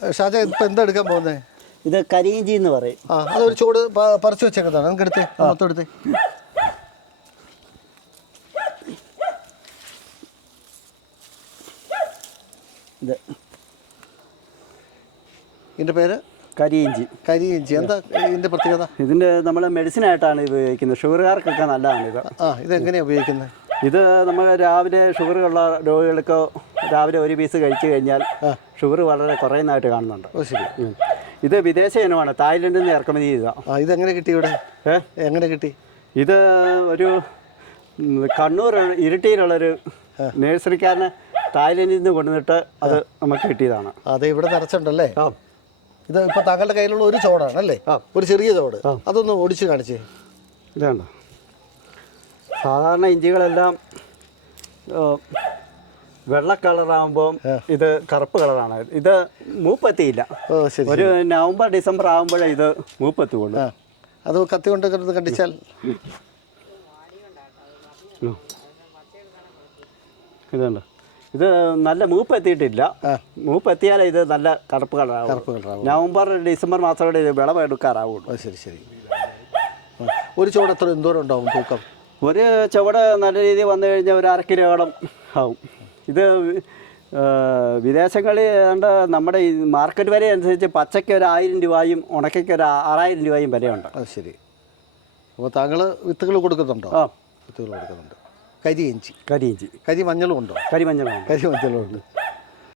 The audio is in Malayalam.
ഷാജ ഇപ്പൊ എന്താ എടുക്കാൻ പോകുന്നത് ഇത് കരിയിഞ്ചി എന്ന് പറയും. ആ അതൊരു ചൂട് പ- പറിച്ചു വെച്ചേക്കുന്നതാണ് നമുക്ക് എടുത്ത് മൊത്തം എടുത്ത്. ഇത് ഇതിന്റെ പേര്? കരിയിഞ്ചി കരിയിഞ്ചി എന്താ ഇതിന്റെ പ്രത്യേകത? ഇതിന്റെ നമ്മൾ മെഡിസിനായിട്ടാണ് ഉപയോഗിക്കുന്നത്. ഷുഗറുകാർക്കൊക്കെ നല്ലതാണ് ഇത്. ആ ഇതെങ്ങനെയാ ഉപയോഗിക്കുന്നത്? ഇത് നമ്മൾ രാവിലെ ഷുഗർ ഉള്ള രോഗികൾക്ക് രാവിലെ ഒരു പീസ് കഴിച്ചു കഴിഞ്ഞാൽ ഷുഗർ വളരെ കുറയുന്നതായിട്ട് കാണുന്നുണ്ട്. ഓ ശരി. ഇത് വിദേശ ഇനമാണ്. തായ്ലൻഡിൽ നിന്ന് ഇറക്കുമതി ചെയ്തതാണ് ആ ഇതെങ്ങനെ കിട്ടി ഇവിടെ? ഏ? എങ്ങനെ കിട്ടി? ഇത് ഒരു ഉം, കണ്ണൂർ ഇരിട്ടിയിലുള്ളൊരു നേഴ്സറിക്കാരന് തായ്ലൻഡിൽ നിന്ന് കൊണ്ടുവന്നിട്ട് അത് നമുക്ക് കിട്ടിയതാണ്. അത് ഇവിടെ നിറച്ചുണ്ടല്ലേ? ആ. ഇത് ഇപ്പൊ താങ്കളുടെ കയ്യിലുള്ള ഒരു ചോടാണ് അല്ലേ? ആ. ഒരു ചെറിയ ചോട്. അതൊന്ന് ഓടിച്ച് കാണിച്ചേ. ഇതാണ് സാധാരണ ഇഞ്ചികളെല്ലാം വെള്ള കളറാകുമ്പോൾ ഇത് കറുപ്പ് കളറാണ്. ഇത് മൂപ്പത്തിയില്ല. ഒരു നവംബർ ഡിസംബർ ആകുമ്പോഴേ ഇത് മൂപ്പെത്തുള്ളൂ കൊണ്ട് അത് കത്തി കൊണ്ട് കണ്ടിച്ചാൽ. ഇതുണ്ട്. ഇത് നല്ല മൂപ്പ് എത്തിയിട്ടില്ല മൂപ്പ് എത്തിയാലേ ഇത് നല്ല കറുപ്പ് കളറാവും കറുപ്പ് കളറാവും. നവംബർ ഡിസംബർ മാസത്തോടെ ഇത് വിളവെടുക്കാറാവുള്ളൂ ശരി ശരി. ഒരു ചുവടെ എത്ര എന്തോരം ഉണ്ടാവും തൂക്കം? ഒരു ചുവട് നല്ല രീതിയിൽ വന്നു കഴിഞ്ഞാൽ ഒരു അര കിലോളം ആവും. ഇത് വിദേശങ്ങളിൽ ഏതാണ്ട് നമ്മുടെ ഈ മാർക്കറ്റ് വരെ അനുസരിച്ച് പച്ചയ്ക്ക് ഒരു ആയിരം രൂപയും ഉണക്കയ്ക്ക് ഒരു ആറായിരം രൂപയും വിലയുണ്ട്. അത് ശരി. അപ്പോൾ താങ്കൾ വിത്തുകൾ കൊടുക്കുന്നുണ്ടോ? ആ. വിത്തുകൾ കൊടുക്കുന്നുണ്ട്. കരി ഇഞ്ചി കരിയിഞ്ചി. കരി മഞ്ഞളും ഉണ്ടോ? കരിമഞ്ഞളും കരി മഞ്ഞളും ഉണ്ട്.